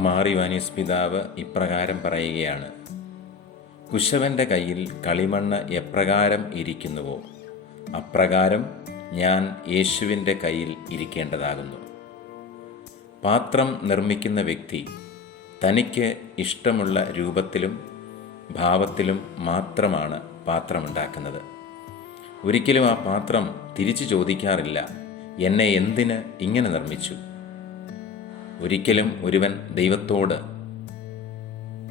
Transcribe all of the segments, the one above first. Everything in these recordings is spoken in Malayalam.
മാർ യോഹന്നാനീസ് പിതാവ് ഇപ്രകാരം പറയുകയാണ്: കുശവൻ്റെ കയ്യിൽ കളിമണ്ണ് എപ്രകാരം ഇരിക്കുന്നുവോ അപ്രകാരം ഞാൻ യേശുവിൻ്റെ കയ്യിൽ ഇരിക്കേണ്ടതാകുന്നു. പാത്രം നിർമ്മിക്കുന്ന വ്യക്തി തനിക്ക് ഇഷ്ടമുള്ള രൂപത്തിലും ഭാവത്തിലും മാത്രമാണ് പാത്രമുണ്ടാക്കുന്നത്. ഒരിക്കലും ആ പാത്രം തിരിച്ചു ചോദിക്കാറില്ല, എന്നെ എന്തിന് ഇങ്ങനെ നിർമ്മിച്ചു. ഒരിക്കലും ഒരുവൻ ദൈവത്തോട്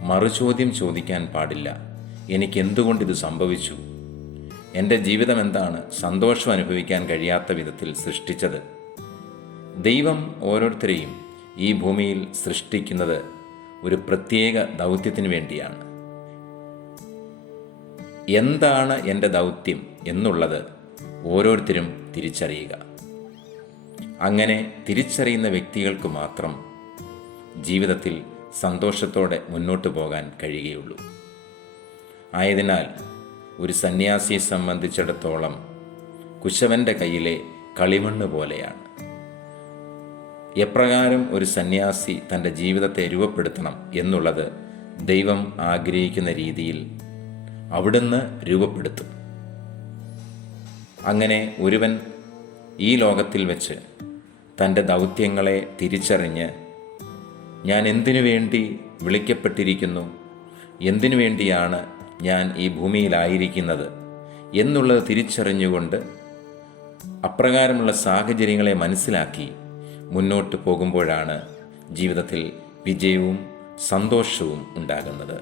മറുചോദ്യം ചോദിക്കാൻ പാടില്ല, എനിക്കെന്തുകൊണ്ടിത് സംഭവിച്ചു, എൻ്റെ ജീവിതം എന്താണ് സന്തോഷം അനുഭവിക്കാൻ കഴിയാത്ത വിധത്തിൽ സൃഷ്ടിച്ചത്. ദൈവം ഓരോരുത്തരെയും ഈ ഭൂമിയിൽ സൃഷ്ടിക്കുന്നത് ഒരു പ്രത്യേക ദൗത്യത്തിന് വേണ്ടിയാണ്. എന്താണ് എൻ്റെ ദൗത്യം എന്നുള്ളത് ഓരോരുത്തരും തിരിച്ചറിയുക. അങ്ങനെ തിരിച്ചറിയുന്ന വ്യക്തികൾക്ക് മാത്രം ജീവിതത്തിൽ സന്തോഷത്തോടെ മുന്നോട്ട് പോകാൻ കഴിയുകയുള്ളൂ. ആയതിനാൽ ഒരു സന്യാസിയെ സംബന്ധിച്ചിടത്തോളം കുശവൻ്റെ കയ്യിലെ കളിമണ്ണ് പോലെയാണ്. എപ്രകാരം ഒരു സന്യാസി തൻ്റെ ജീവിതത്തെ രൂപപ്പെടുത്തണം എന്നുള്ളത് ദൈവം ആഗ്രഹിക്കുന്ന രീതിയിൽ അവിടുന്ന് രൂപപ്പെടുത്തും. അങ്ങനെ ഒരുവൻ ഈ ലോകത്തിൽ വെച്ച് തൻ്റെ ദൗത്യങ്ങളെ തിരിച്ചറിഞ്ഞ് ഞാൻ എന്തിനു വേണ്ടി വിളിക്കപ്പെട്ടിരിക്കുന്നു, എന്തിനു വേണ്ടിയാണ് ഞാൻ ഈ ഭൂമിയിലായിരിക്കുന്നത് എന്നുള്ളത് തിരിച്ചറിഞ്ഞുകൊണ്ട് അപ്രകാരമുള്ള സാഹചര്യങ്ങളെ മനസ്സിലാക്കി മുന്നോട്ട് പോകുമ്പോഴാണ് ജീവിതത്തിൽ വിജയവും സന്തോഷവും ഉണ്ടാകുന്നത്.